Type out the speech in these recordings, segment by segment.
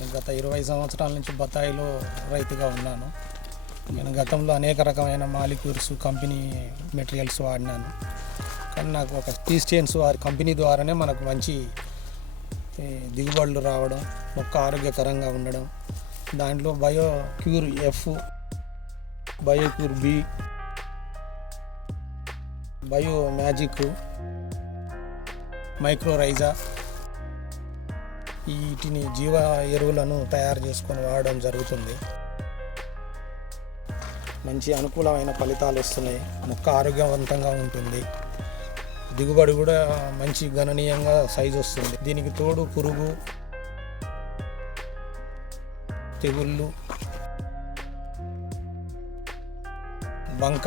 నేను గత 20 సంవత్సరాల నుంచి బత్తాయిలో రైతుగా ఉన్నాను. నేను గతంలో అనేక రకమైన మాలిక్యూల్స్ కంపెనీ మెటీరియల్స్ వాడినాను. కానీ నాకు ఒక టీస్టేన్స్ వారి కంపెనీ ద్వారానే మనకు మంచి దిగుబడులు రావడం, మొక్క ఆరోగ్యకరంగా ఉండడం. దాంట్లో Biocure F, Biocure B, Bio Magic, mycorrhiza వీటిని జీవ ఎరువులను తయారు చేసుకొని వాడడం జరుగుతుంది. మంచి అనుకూలమైన ఫలితాలు వస్తున్నాయి. మొక్క ఆరోగ్యవంతంగా ఉంటుంది. దిగుబడి కూడా మంచి గణనీయంగా సైజు వస్తుంది. దీనికి తోడు పురుగు, తెగుళ్ళు, బంక,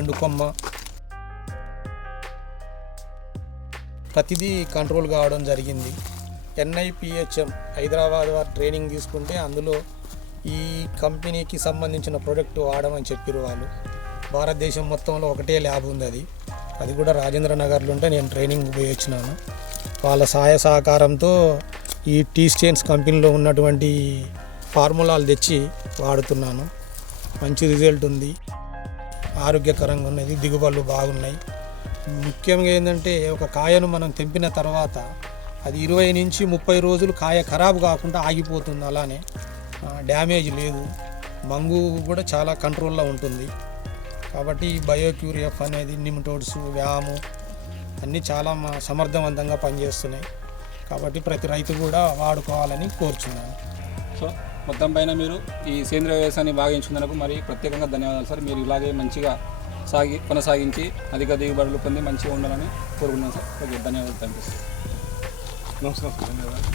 ఎండుకొమ్మ ప్రతిదీ కంట్రోల్ కావడం జరిగింది. NIPHM హైదరాబాద్ వారు ట్రైనింగ్ తీసుకుంటే అందులో ఈ కంపెనీకి సంబంధించిన ప్రోడక్ట్ వాడమని చెప్పారు వాళ్ళు. భారతదేశం మొత్తంలో ఒకటే ల్యాబ్ ఉంది, అది కూడా రాజేంద్ర నగర్లో ఉంటే నేను ట్రైనింగ్ ఉపయోగించినాను. వాళ్ళ సహాయ సహకారంతో ఈ టీస్టేన్స్ కంపెనీలో ఉన్నటువంటి ఫార్ములాలు తెచ్చి వాడుతున్నాను. మంచి రిజల్ట్ ఉంది, ఆరోగ్యకరంగా ఉన్నది, దిగుబడులు బాగున్నాయి. ముఖ్యంగా ఏంటంటే ఒక కాయను మనం తెంపిన తర్వాత అది 20 నుంచి 30 రోజులు కాయ ఖరాబు కాకుండా ఆగిపోతుంది. అలానే డ్యామేజ్ లేదు, మంగు కూడా చాలా కంట్రోల్లో ఉంటుంది. కాబట్టి బయోక్యూర్ ఎఫ్ అనేది నిమిటోడ్స్, వ్యాము అన్నీ చాలా సమర్థవంతంగా పనిచేస్తున్నాయి. కాబట్టి ప్రతి రైతు కూడా వాడుకోవాలని కోరుచున్నాను. సో మొత్తం పైన మీరు ఈ సేంద్రియ వ్యవసాయాన్ని బాగా ఎంచుకున్నందుకు మరి ప్రత్యేకంగా ధన్యవాదాలు సార్. మీరు ఇలాగే మంచిగా కొనసాగించి అధిక దిగుబడులు పొంది మంచిగా ఉండాలని కోరుకున్నాను సార్. ఓకే, ధన్యవాదాలు. Thank you sir. నమస్కారం. ధన్యవాదాలు.